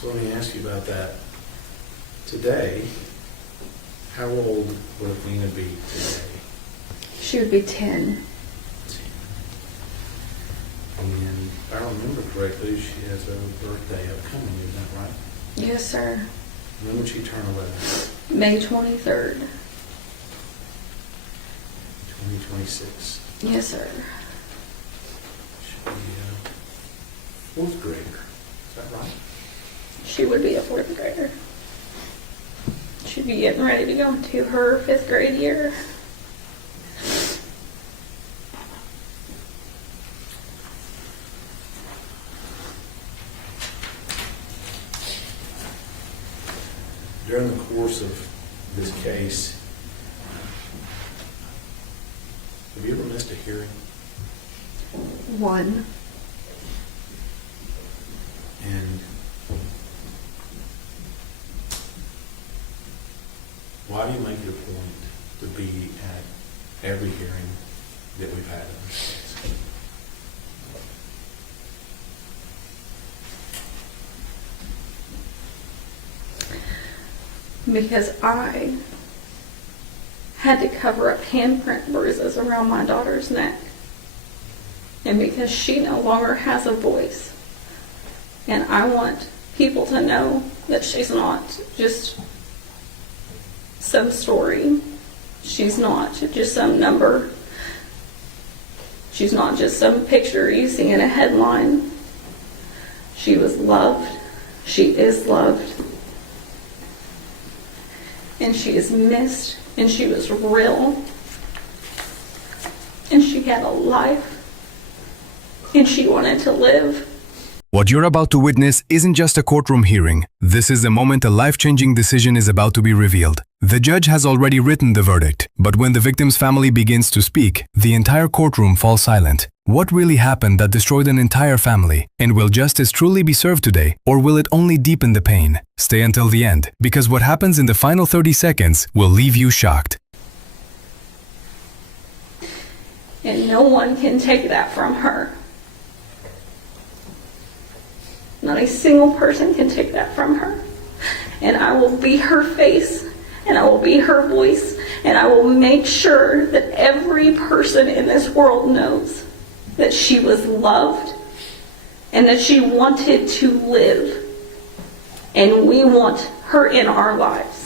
So let me ask you about that. Today, how old would Athena be today? She would be 10. And if I remember correctly, she has a birthday upcoming, is that right? Yes, sir. When would she turn 11? May 23rd. 2026. Yes, sir. She'll be a 4th grader, is that right? She would be a 4th grader. She'd be getting ready to go into her 5th grade year. During the course of this case, have you ever missed a hearing? One. And why do you make it a point to be at every hearing that we've had in this case? Because I had to cover up handprint bruises around my daughter's neck. And because she no longer has a voice. And I want people to know that she's not just some story. She's not just some number. She's not just some picture you see in a headline. She was loved. She is loved. And she is missed. And she was real. And she had a life. And she wanted to live. What you're about to witness isn't just a courtroom hearing. This is the moment a life-changing decision is about to be revealed. The judge has already written the verdict, but when the victim's family begins to speak, the entire courtroom falls silent. What really happened that destroyed an entire family? And will justice truly be served today, or will it only deepen the pain? Stay until the end, because what happens in the final 30 seconds will leave you shocked. And no one can take that from her. Not a single person can take that from her. And I will be her face, and I will be her voice, and I will make sure that every person in this world knows that she was loved and that she wanted to live. And we want her in our lives.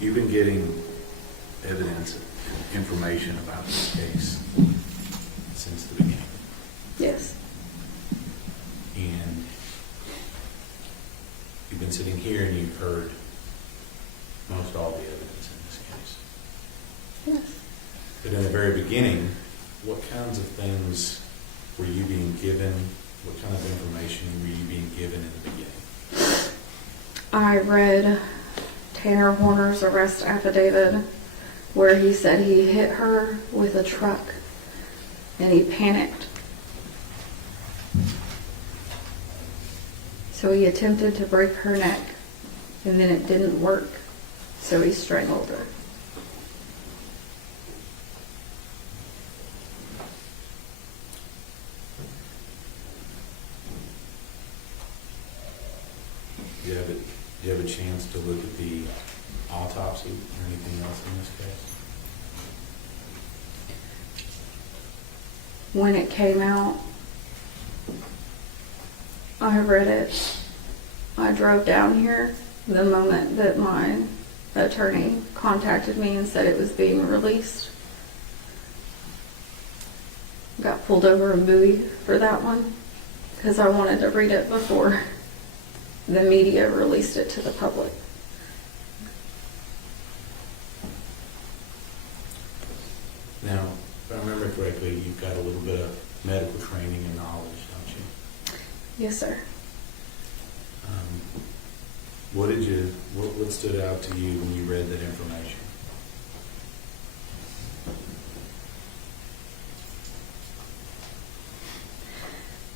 You've been getting evidence, information about this case since the beginning. Yes. And you've been sitting here and you've heard most all the evidence in this case. Yes. But in the very beginning, what kinds of things were you being given? What kind of information were you being given in the beginning? I read Tanner Horner's arrest affidavit where he said he hit her with a truck and he panicked. So he attempted to break her neck and then it didn't work. So he strangled her. Do you have a chance to look at the autopsy or anything else in this case? When it came out, I read it. I drove down here the moment that my attorney contacted me and said it was being released. Got pulled over in Bowie for that one because I wanted to read it before the media released it to the public. Now, if I remember correctly, you've got a little bit of medical training and knowledge, don't you? Yes, sir. What stood out to you when you read that information?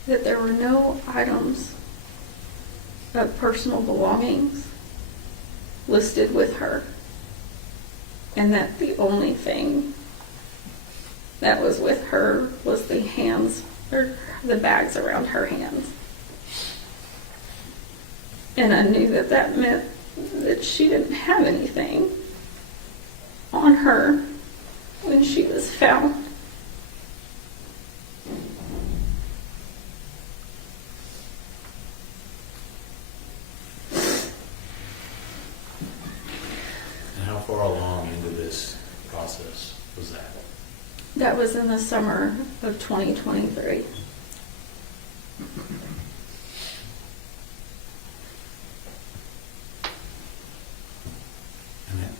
that there were no items of personal belongings listed with her, and that the only thing that was with her was the hands, or the bags around her hands. And I knew that that meant that she didn't have anything on her when she was found. And how far along into this process was that? That was in the summer of 2023.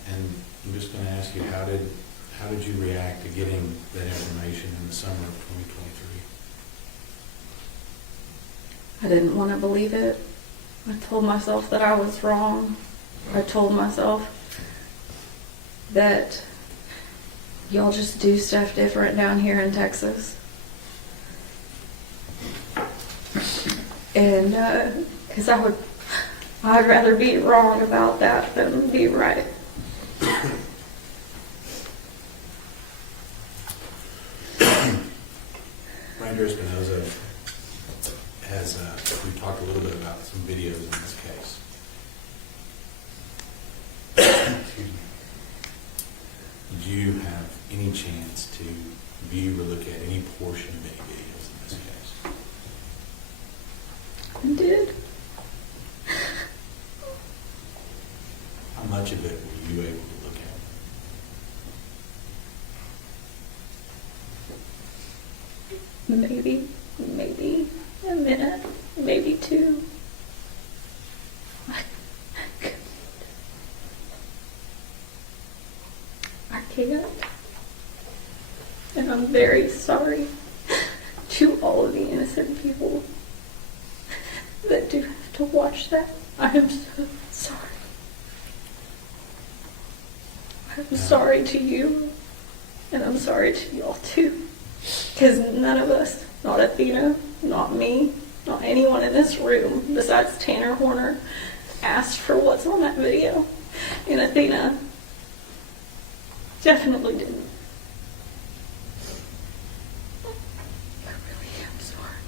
And I'm just going to ask you, how did you react to getting that information in the summer of 2023? I didn't want to believe it. I told myself that I was wrong. I told myself that y'all just do stuff different down here in Texas. And because I'd rather be wrong about that than be right. Ranger Espinoza has, we talked a little bit about some videos in this case. Excuse me. Did you have any chance to view or look at any portion of any videos in this case? I did. How much of it were you able to look at? Maybe a minute, maybe two. I can't. And I'm very sorry to all of the innocent people that do have to watch that. I am so sorry. I'm sorry to you, and I'm sorry to y'all too. Because none of us, not Athena, not me, not anyone in this room besides Tanner Horner, asked for what's on that video. And Athena definitely didn't. I really am sorry.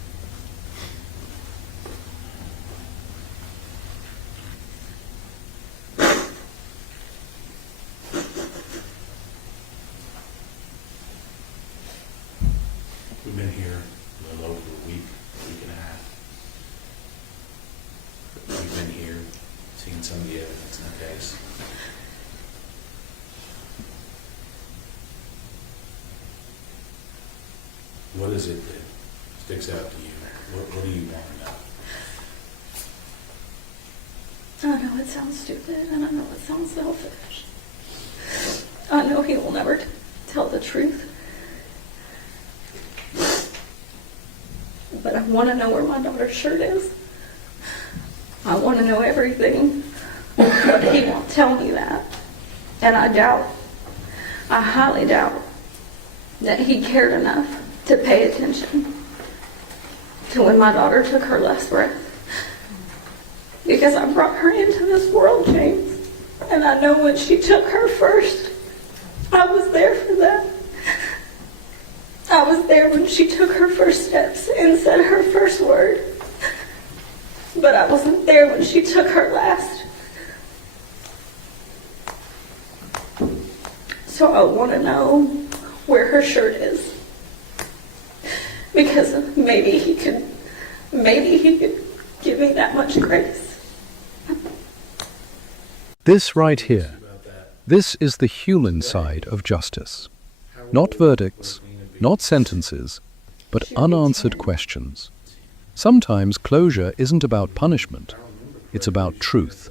We've been here a little over a week and a half. We've been here, seeing some of the evidence in the case. What is it that sticks out to you? What do you want to know? I know it sounds stupid, and I know it sounds selfish. I know he will never tell the truth. But I want to know where my daughter's shirt is. I want to know everything, but he won't tell me that. And I highly doubt that he cared enough to pay attention to when my daughter took her last breath. Because I brought her into this world, James. And I know when she took her first, I was there for that. I was there when she took her first steps and said her first word. But I wasn't there when she took her last. So I want to know where her shirt is. Because maybe he could give me that much grace. This right here, this is the human side of justice. Not verdicts, not sentences, but unanswered questions. Sometimes closure isn't about punishment, it's about truth.